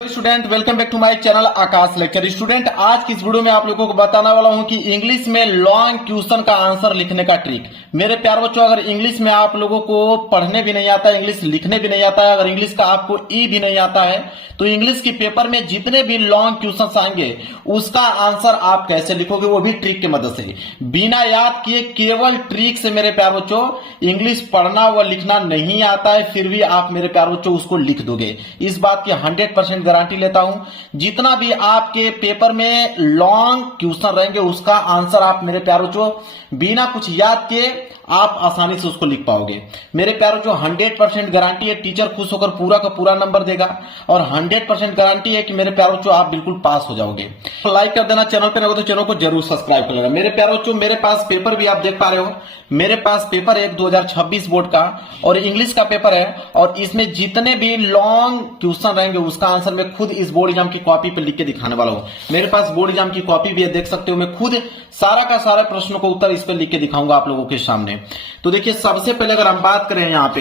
Student welcome back to my channel Akash lecture. Student आज की इस वीडियो में आप लोगों को बताने वाला हूं कि इंग्लिश में लॉन्ग क्वेश्चन का आंसर लिखने का ट्रिक। मेरे प्यारे बच्चों, अगर इंग्लिश में आप लोगों को पढ़ने भी नहीं आता है, इंग्लिश लिखने भी नहीं आता है, अगर इंग्लिश का आपको ई भी नहीं आता है, तो इंग्लिश की पेपर में जितने भी लॉन्ग क्वेश्चन आएंगे उसका आंसर आप कैसे लिखोगे, वो भी ट्रिक की मदद से, बिना याद किए, केवल ट्रिक से। मेरे प्यारे बच्चों, इंग्लिश पढ़ना व लिखना नहीं आता है फिर भी आप मेरे प्यारे बच्चों उसको लिख दोगे, इस बात की 100% गारंटी लेता हूं। जितना भी आपके पेपर में लॉन्ग क्वेश्चन रहेंगे उसका आंसर आप मेरे प्यारे बच्चों बिना कुछ याद किए आप आसानी से उसको लिख पाओगे। मेरे प्यारे बच्चों 100% गारंटी है, टीचर खुश होकर पूरा का पूरा नंबर देगा और 100% गारंटी है कि मेरे प्यारे बच्चों आप बिल्कुल पास हो जाओगे। तो लाइक कर देना, चैनल पे नहीं हो तो चैनल को जरूर सब्सक्राइब कर लेना। मेरे प्यारे बच्चों, मेरे पास पेपर भी आप देख पा रहे हो, मेरे पास पेपर है 2026 बोर्ड का और इंग्लिश का पेपर है, और इसमें जितने भी लॉन्ग क्वेश्चन रहेंगे उसका आंसर मैं खुद इस बोर्ड एग्जाम की कॉपी पे लिख के दिखाने वाला हूं। मेरे पास बोर्ड एग्जाम की कॉपी भी है, देख सकते हो, मैं खुद सारा का सारा प्रश्नों को उत्तर इस पे लिख के दिखाऊंगा आप लोगों के सामने। तो देखिए, सबसे पहले अगर हम बात करें यहाँ पे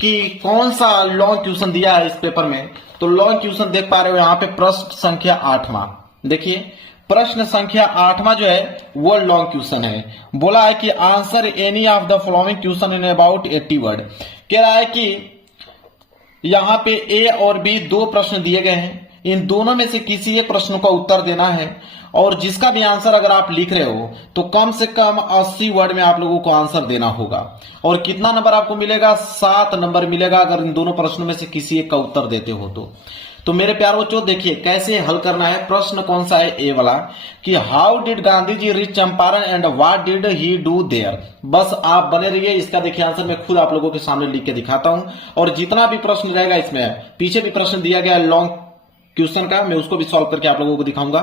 कि कौन सा लॉन्ग क्वेश्चन दिया है इस पेपर में, तो लॉन्ग क्वेश्चन देख पा रहे हो यहाँ पे प्रश्न संख्या 8वां। देखिए, प्रश्न संख्या 8वां जो है वो लॉन्ग क्वेश्चन है। बोला है कि answer any of the following question in about 80 word. कह रहा है कि यहां पे ए और बी दो प्रश्न दिए गए हैं, इन दोनों में से किसी एक प्रश्न का उत्तर देना है और जिसका भी आंसर अगर आप लिख रहे हो तो कम से कम 80 वर्ड में आप लोगों को आंसर देना होगा। और कितना नंबर आपको मिलेगा? 7 नंबर मिलेगा अगर इन दोनों प्रश्नों में से किसी एक का उत्तर देते हो तो मेरे प्यारे बच्चों देखिए कैसे हल करना है। प्रश्न कौन सा है? ए वाला, कि how did Gandhi ji reach Champaran and what did he do there. बस आप बने रहिए, इसका देखिए आंसर मैं खुद आप लोगों के सामने लिख के दिखाता हूं। और जितना भी प्रश्न रहेगा इसमें, पीछे भी प्रश्न दिया गया है लॉन्ग क्वेश्चन का, मैं उसको भी सॉल्व करके आप लोगों को दिखाऊंगा।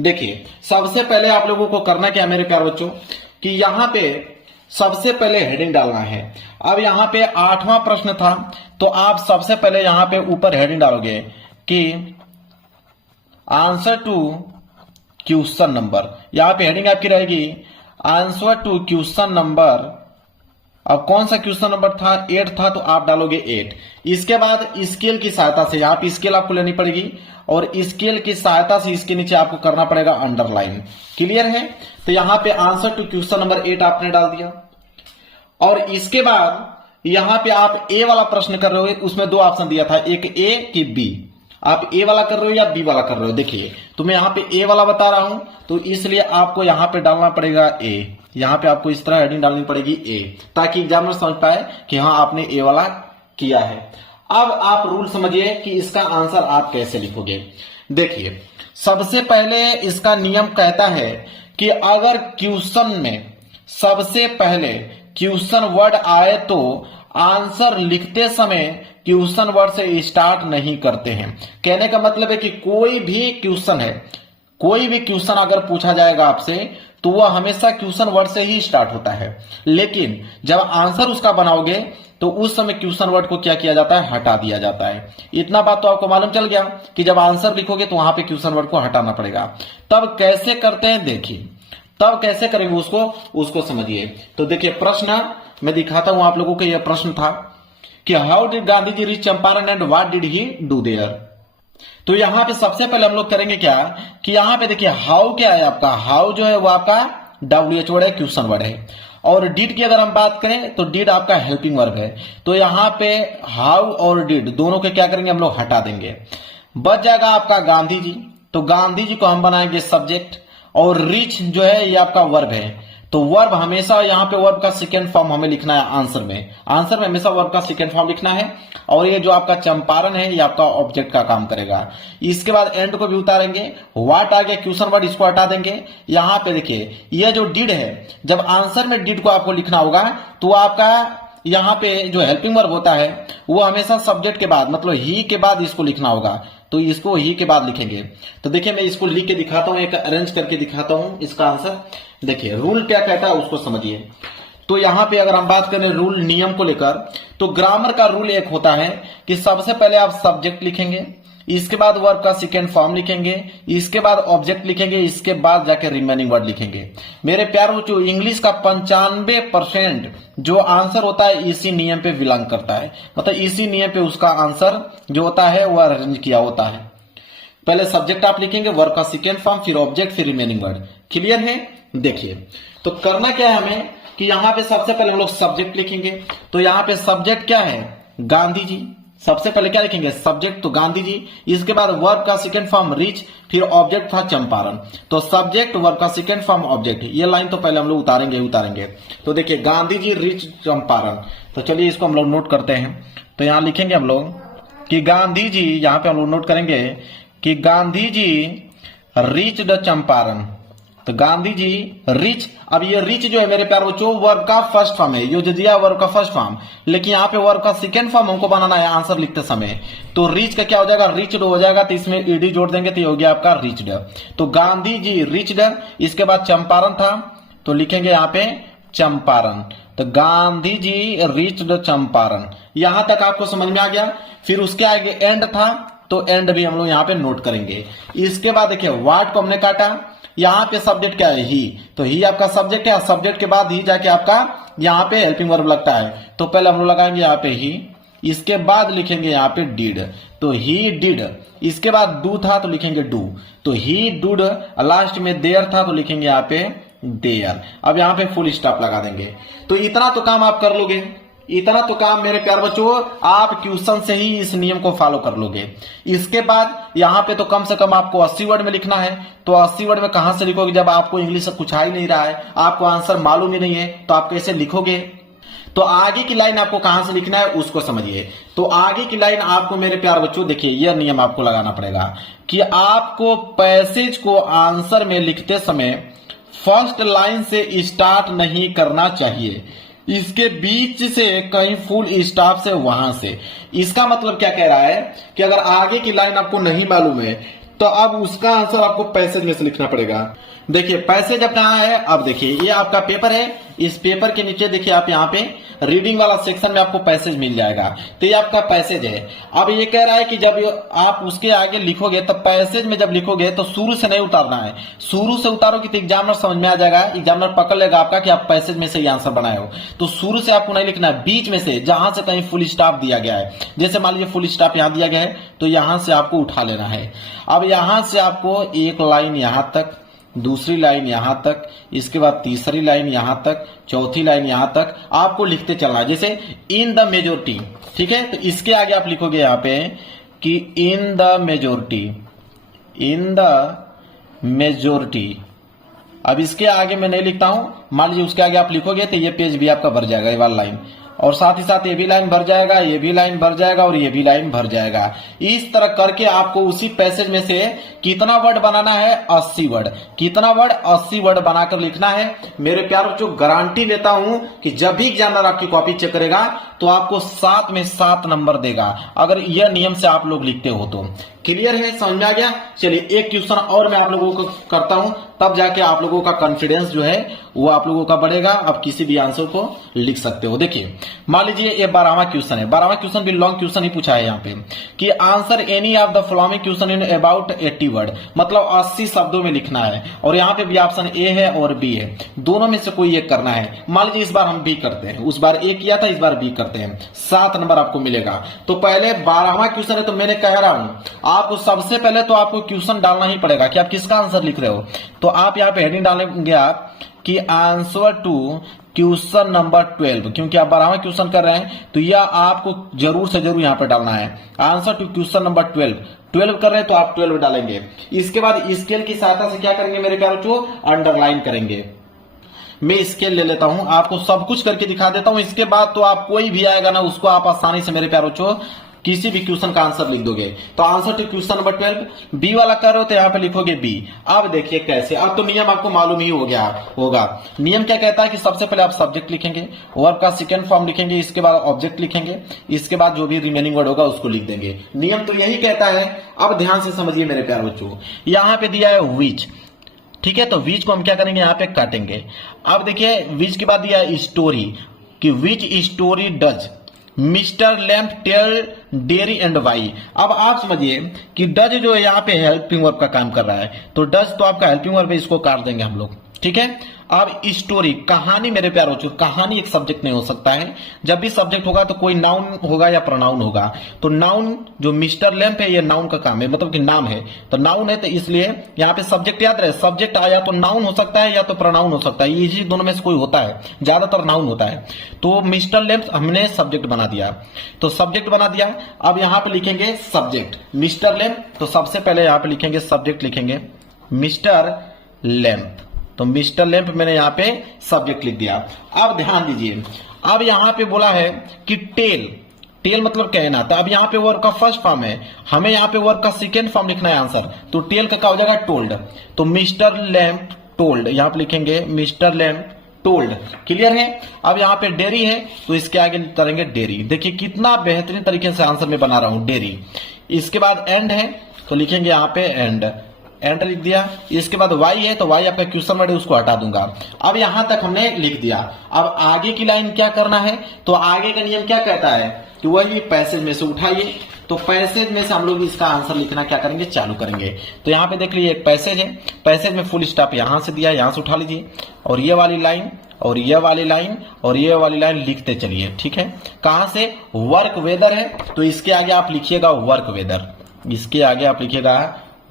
देखिए, सबसे पहले आप लोगों को करना क्या है मेरे प्यारे बच्चों, कि यहां पे सबसे पहले हेडिंग डालना है। अब यहां पे 8वां प्रश्न था तो आप सबसे पहले यहां पे ऊपर हेडिंग डालोगे कि आंसर टू क्वेश्चन नंबर। यहां पे हेडिंग आपकी रहेगी आंसर टू क्वेश्चन नंबर। अब कौन सा क्वेश्चन नंबर था? 8 था, तो आप डालोगे 8। इसके बाद स्केल की सहायता से, यहां पे स्केल आपको लेनी पड़ेगी और स्केल की सहायता से इसके नीचे आपको करना पड़ेगा अंडरलाइन। क्लियर है? तो यहां पे आंसर टू क्वेश्चन नंबर 8 आपने डाल दिया। और इसके बाद यहां पे आप ए वाला प्रश्न कर रहे हो, उसमें दो ऑप्शन दिया था, एक ए कि बी। आप ए वाला कर रहे हो या बी वाला कर रहे हो? देखिए, तो मैं यहां पे ए वाला बता रहा हूं तो इसलिए आपको यहां पे डालना पड़ेगा ए। यहां पे आपको इस तरह हेडिंग डालनी पड़ेगी ए, ताकि एग्जामिनर समझ पाए कि हाँ आपने ए वाला किया है। अब आप रूल समझिए कि इसका आंसर आप कैसे लिखोगे। देखिए, सबसे पहले इसका नियम कहता है कि अगर क्वेश्चन में सबसे पहले क्वेश्चन वर्ड आए तो आंसर लिखते समय क्वेश्चन वर्ड से स्टार्ट नहीं करते हैं। कहने का मतलब है कि कोई भी क्वेश्चन है, कोई भी क्वेश्चन अगर पूछा जाएगा आपसे तो वह हमेशा क्वेश्चन वर्ड से ही स्टार्ट होता है, लेकिन जब आंसर उसका बनाओगे तो उस समय क्वेश्चन वर्ड को क्या किया जाता है? हटा दिया जाता है। इतना बात तो आपको मालूम चल गया कि जब आंसर लिखोगे तो वहां पे क्वेश्चन वर्ड को हटाना पड़ेगा। तब कैसे करते हैं देखिए, तब कैसे करेंगे उसको समझिए। तो देखिए, प्रश्न मैं दिखाता हूं आप लोगों को। यह प्रश्न था कि how did Gandhi ji reach Champaran and what did he do there. तो यहां पे सबसे पहले हम लोग करेंगे क्या कि यहां पे देखिए हाउ क्या है आपका, हाउ जो है वो आपका WH वर्ड है, क्वेश्चन वर्ड है। और डिड की अगर हम बात करें तो डिड आपका हेल्पिंग वर्ब है। तो यहां पे हाउ और डिड दोनों के क्या करेंगे हम लोग? हटा देंगे। बच जाएगा आपका गांधी जी, तो गांधी जी को हम बनाएंगे सब्जेक्ट। और रीच जो है ये आपका वर्ब है, तो वर्ब हमेशा यहाँ पे वर्ब का सेकेंड फॉर्म हमें लिखना है आंसर में हमेशा वर्ब का सेकेंड फॉर्म लिखना है। और ये जो आपका चंपारण है ये आपका ऑब्जेक्ट का काम करेगा। इसके बाद एंड को भी उतारेंगे। व्हाट आ गया क्वेश्चन वर्ड, इसको हटा देंगे। यहाँ पे देखिए, ये जो डिड है, जब आंसर में डिड को आपको लिखना होगा तो आपका यहाँ पे जो हेल्पिंग वर्ब होता है वो हमेशा सब्जेक्ट के बाद, मतलब ही के बाद इसको लिखना होगा, तो इसको ही के बाद लिखेंगे। तो देखिए, मैं इसको लिख के दिखाता हूं, एक अरेंज करके दिखाता हूं इसका आंसर। देखिए, रूल क्या कहता है उसको समझिए। तो यहां पे अगर हम बात करें रूल, नियम को लेकर, तो ग्रामर का रूल एक होता है कि सबसे पहले आप सब्जेक्ट लिखेंगे, इसके बाद वर्ब का सेकेंड फॉर्म लिखेंगे, इसके बाद ऑब्जेक्ट लिखेंगे, इसके बाद जाके रिमेनिंग वर्ड लिखेंगे। मेरे प्यारे बच्चों, इंग्लिश का 95% जो आंसर होता है इसी नियम पे बिलोंग करता है, मतलब इसी नियम पे उसका आंसर जो होता है वह अरेंज किया होता है। पहले सब्जेक्ट आप लिखेंगे, वर्ब का सेकेंड फॉर्म, फिर ऑब्जेक्ट, फिर रिमेनिंग वर्ड। क्लियर है? देखिए तो करना क्या है हमें कि यहां पे सबसे पहले हम लोग सब्जेक्ट लिखेंगे। तो यहां पे सब्जेक्ट क्या है? गांधी जी। सबसे पहले क्या लिखेंगे? सब्जेक्ट तो गांधी जी। इसके बाद वर्ब का सेकेंड फॉर्म रिच, फिर ऑब्जेक्ट था चंपारण। तो सब्जेक्ट, वर्ब का सेकेंड फॉर्म, ऑब्जेक्ट, ये लाइन तो पहले हम लोग उतारेंगे। तो देखिए गांधी जी रिच चंपारण। तो चलिए इसको हम लोग नोट करते हैं। तो यहां लिखेंगे हम लोग कि गांधी जी, यहां पे हम लोग नोट करेंगे कि गांधी जी रीच्ड चंपारण। तो गांधी जी रिच, अब ये रिच जो है मेरे प्यार बच्चों वर्ब का फर्स्ट फॉर्म है, ये जो दिया वर्ब का फर्स्ट फॉर्म, लेकिन यहाँ पे वर्ब का सेकेंड फॉर्म हमको बनाना है आंसर लिखते समय। तो रिच का क्या हो जाएगा? रिच्ड हो जाएगा। तो इसमें ईडी जोड़ देंगे तो ये हो गया आपका रिच्ड। तो गांधी जी रिच्ड, इसके बाद चंपारण था तो लिखेंगे यहाँ पे चंपारण। तो गांधी जी रिच्ड चंपारण। यहां तक आपको समझ में आ गया? फिर उसके आगे एंड था तो एंड भी हम लोग यहाँ पे नोट करेंगे। इसके बाद देखिए वाट को हमने काटा, यहाँ पे सब्जेक्ट क्या है? ही। तो ही आपका सब्जेक्ट है, सब्जेक्ट के बाद ही जाके आपका यहाँ पे हेल्पिंग वर्ब लगता है। तो पहले हम लोग लगाएंगे यहाँ पे ही, इसके बाद लिखेंगे यहाँ पे डिड। तो ही डिड। इसके बाद डू था तो लिखेंगे डू। तो ही डूड। लास्ट में देयर था तो लिखेंगे यहाँ पे देयर। अब यहाँ पे फुल स्टॉप लगा देंगे। तो इतना तो काम आप कर लोगे, इतना तो काम मेरे प्यार बच्चों आप ट्यूशन से ही इस नियम को फॉलो कर लोगे। इसके बाद यहाँ पे तो कम से कम आपको 80 वर्ड में लिखना है। तो 80 वर्ड में कहां से लिखोगे जब आपको इंग्लिश कुछ आ ही नहीं रहा है, आपको आंसर मालूम ही नहीं है, तो आप कैसे लिखोगे? तो आगे की लाइन आपको कहां से लिखना है उसको समझिए। तो आगे की लाइन आपको मेरे प्यार बच्चों देखिए यह नियम आपको लगाना पड़ेगा कि आपको पैसेज को आंसर में लिखते समय फर्स्ट लाइन से स्टार्ट नहीं करना चाहिए, इसके बीच से कहीं फुल स्टॉप से वहां से। इसका मतलब क्या कह रहा है कि अगर आगे की लाइन आपको नहीं मालूम है तो अब उसका आंसर आपको पैसेज में से लिखना पड़ेगा। देखिए पैसेज अब कहां है? अब देखिए ये आपका पेपर है, इस पेपर के नीचे देखिए आप यहाँ पे रीडिंग वाला सेक्शन में आपको पैसेज मिल जाएगा। तो ये आपका पैसेज है। अब ये कह रहा है कि जब आप उसके आगे लिखोगे तो पैसेज में जब लिखोगे तो शुरू से नहीं उतारना है। शुरू से उतारोगे तो एग्जामिनर समझ में आ जाएगा, एग्जामिनर पकड़ लेगा आपका कि आप पैसेज में से ही आंसर बनाए हो। तो शुरू से आपको नहीं लिखना है, बीच में से जहां से कहीं फुल स्टॉप दिया गया है। जैसे मान लीजिए फुल स्टॉप यहां दिया गया है तो यहां से आपको उठा लेना है। अब यहां से आपको एक लाइन यहां तक, दूसरी लाइन यहां तक, इसके बाद तीसरी लाइन यहां तक, चौथी लाइन यहां तक आपको लिखते चलना है। जैसे इन द मेजोरिटी, ठीक है? तो इसके आगे आप लिखोगे यहां पे कि in the majority, in the majority. अब इसके आगे मैं नहीं लिखता हूं, मान लीजिए उसके आगे आप लिखोगे तो ये पेज भी आपका भर जाएगा, ये वाला लाइन, और साथ ही साथ ये भी लाइन भर जाएगा, ये भी लाइन भर जाएगा और ये भी लाइन भर जाएगा। इस तरह करके आपको उसी पैसेज में से कितना वर्ड बनाना है? 80 वर्ड। कितना वर्ड? 80 वर्ड बनाकर लिखना है। मेरे प्यार बच्चों गारंटी देता हूं कि जब भी एग्जामिनर आपकी कॉपी चेक करेगा तो आपको 7 में 7 नंबर देगा, अगर यह नियम से आप लोग लिखते हो तो। क्लियर है? समझ में आ गया? चलिए एक क्वेश्चन और मैं आप लोगों को करता हूं, तब जाके आप लोगों का कॉन्फिडेंस जो है वो आप लोगों का बढ़ेगा, आप किसी भी आंसर को लिख सकते हो। देखिए मान लीजिए ये 12वां क्वेश्चन है। 12वां क्वेश्चन भी लॉन्ग क्वेश्चन ही पूछा है यहाँ पे कि answer any of the following question in about 80 word, मतलब 80 शब्दों में लिखना है। और यहाँ पे भी ऑप्शन ए है और बी है, दोनों में से कोई एक करना है। मान लीजिए इस बार हम बी करते हैं, उस बार ए किया था, इस बार बी करते हैं, 7 नंबर आपको मिलेगा। तो पहले 12वां क्वेश्चन है तो मैंने कह रहा हूं आपको सबसे पहले तो आपको क्वेश्चन डालना ही पड़ेगा कि आप किसका आंसर लिख रहे हो। तो आप यहाँ पे हेडिंग डालेंगे आप कि आंसर टू क्वेश्चन नंबर 12, क्योंकि आप 12वां क्वेश्चन कर रहे हैं तो यह आपको जरूर से जरूर यहां पर डालना है। आंसर टू क्वेश्चन नंबर 12 कर रहे हैं तो आप 12 डालेंगे। इसके बाद स्केल की सहायता से क्या करेंगे मेरे प्यारे बच्चों? अंडरलाइन करेंगे। मैं स्केल ले लेता हूं, आपको सब कुछ करके दिखा देता हूं। इसके बाद तो आप कोई भी आएगा ना उसको आप आसानी से मेरे प्यारे बच्चों किसी भी क्वेश्चन का आंसर लिख दोगे। तो answer to question number 12 B वाला कर रहे हो तो यहाँ पे लिखोगे बी। अब देखिए कैसे, अब तो नियम आपको मालूम ही हो गया होगा। नियम क्या कहता है कि सबसे पहले आप सब्जेक्ट लिखेंगे, वर्ब का सेकंड फॉर्म लिखेंगे, इसके बाद ऑब्जेक्ट लिखेंगे, इसके बाद जो भी रिमेनिंग वर्ड होगा उसको लिख देंगे। नियम तो यही कहता है। अब ध्यान से समझिए मेरे प्यारे बच्चों, यहाँ पे दिया है विच, ठीक है? तो विच को हम क्या करेंगे? यहाँ पे काटेंगे। अब देखिए विच के बाद दिया है स्टोरी, कि which story does mister lamp tell dairy and why. अब आप समझिए कि डज जो है यहाँ पे हेल्पिंग वर्ब का काम कर रहा है, तो डज तो आपका हेल्पिंग वर्ब है, इसको काट देंगे हम लोग, ठीक है। अब स्टोरी, कहानी मेरे प्यारे बच्चों, कहानी एक सब्जेक्ट नहीं हो सकता है। जब भी सब्जेक्ट होगा तो कोई नाउन होगा या प्रोनाउन होगा। तो नाउन जो मिस्टर लैंप है, ये नाउन का काम है, मतलब कि नाम है, तो नाउन है, तो इसलिए यहाँ पे सब्जेक्ट याद रहे, सब्जेक्ट आया तो नाउन हो सकता है या तो प्रोनाउन हो सकता है, इसी दोनों में से कोई होता है, ज्यादातर नाउन होता है। तो मिस्टर लैंप हमने सब्जेक्ट बना दिया, तो सब्जेक्ट बना दिया। अब यहाँ पे लिखेंगे सब्जेक्ट मिस्टर लैंप, तो सबसे पहले यहाँ पे लिखेंगे सब्जेक्ट, लिखेंगे मिस्टर लैंप। तो मिस्टर लैंप मैंने यहां पे सब्जेक्ट लिख दिया। अब ध्यान दीजिए, अब यहां पे बोला है कि टेल, टेल मतलब कहना, तो अब यहां पे वर्ब का फर्स्ट फॉर्म है, हमें यहां पे वर्ब का सेकेंड फॉर्म लिखना है आंसर। तो टेल का क्या हो जाएगा, टोल्ड। तो मिस्टर लैंप टोल्ड, यहां पे लिखेंगे मिस्टर लैंप टोल्ड। क्लियर है। अब यहाँ पे डेरी है, तो इसके आगे करेंगे डेरी। देखिए कितना बेहतरीन तरीके से आंसर में बना रहा हूं, डेरी। इसके बाद एंड है, तो लिखेंगे यहाँ पे एंड, एंड लिख दिया। इसके बाद वाई है, तो वाई आपका क्वेश्चन वर्ड है, उसको हटा दूंगा। अब यहां तक हमने लिख दिया। अब आगे की लाइन क्या करना है, तो आगे का नियम क्या कहता है कि वही पैसेज में से उठाइए। तो पैसेज में से हम लोग इसका आंसर लिखना क्या करेंगे, चालू करेंगे। तो यहाँ पे देख लीजिए एक पैसेज है, पैसेज में फुल स्टॉप यहां से दिया, यहां से उठा लीजिए, और ये वाली लाइन और ये वाली लाइन और ये वाली लाइन लिखते चलिए। ठीक है। कहां से, वर्क वेदर है, तो इसके आगे आप लिखिएगा वर्क वेदर, इसके आगे आप लिखिएगा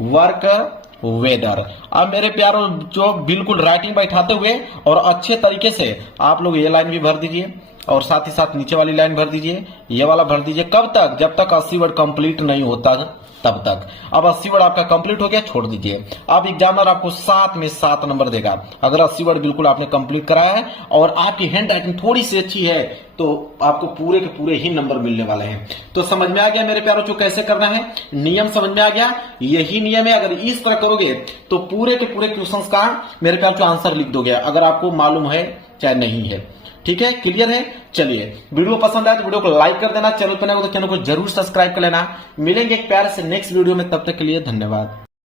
वर्क वेदर। अब मेरे प्यारों, जो बिल्कुल राइटिंग बैठाते हुए और अच्छे तरीके से आप लोग ये लाइन भी भर दीजिए और साथ ही साथ नीचे वाली लाइन भर दीजिए, ये वाला भर दीजिए। कब तक, जब तक 80 वर्ड कंप्लीट नहीं होता तब तक। अब 80 वर्ड आपका कंप्लीट हो गया, छोड़ दीजिए। अब एग्जामिनर आपको 7 में 7 नंबर देगा अगर 80 वर्ड बिल्कुल आपने कंप्लीट कराया है और आपकी हैंड राइटिंग थोड़ी सी अच्छी है, तो आपको पूरे के पूरे ही नंबर मिलने वाले हैं। तो समझ में आ गया मेरे प्यारों, जो कैसे करना है, नियम समझ में आ गया। यही नियम है, अगर इस तरह करोगे तो पूरे के पूरे क्वेश्चंस का मेरे प्यारों जो आंसर लिख दोगे, अगर आपको मालूम है चाहे नहीं है। ठीक है, क्लियर है। चलिए, वीडियो पसंद आए तो वीडियो को लाइक कर देना, चैनल पर नए हो तो चैनल को जरूर सब्सक्राइब कर लेना। मिलेंगे एक प्यारे से नेक्स्ट वीडियो में, तब तक के लिए धन्यवाद।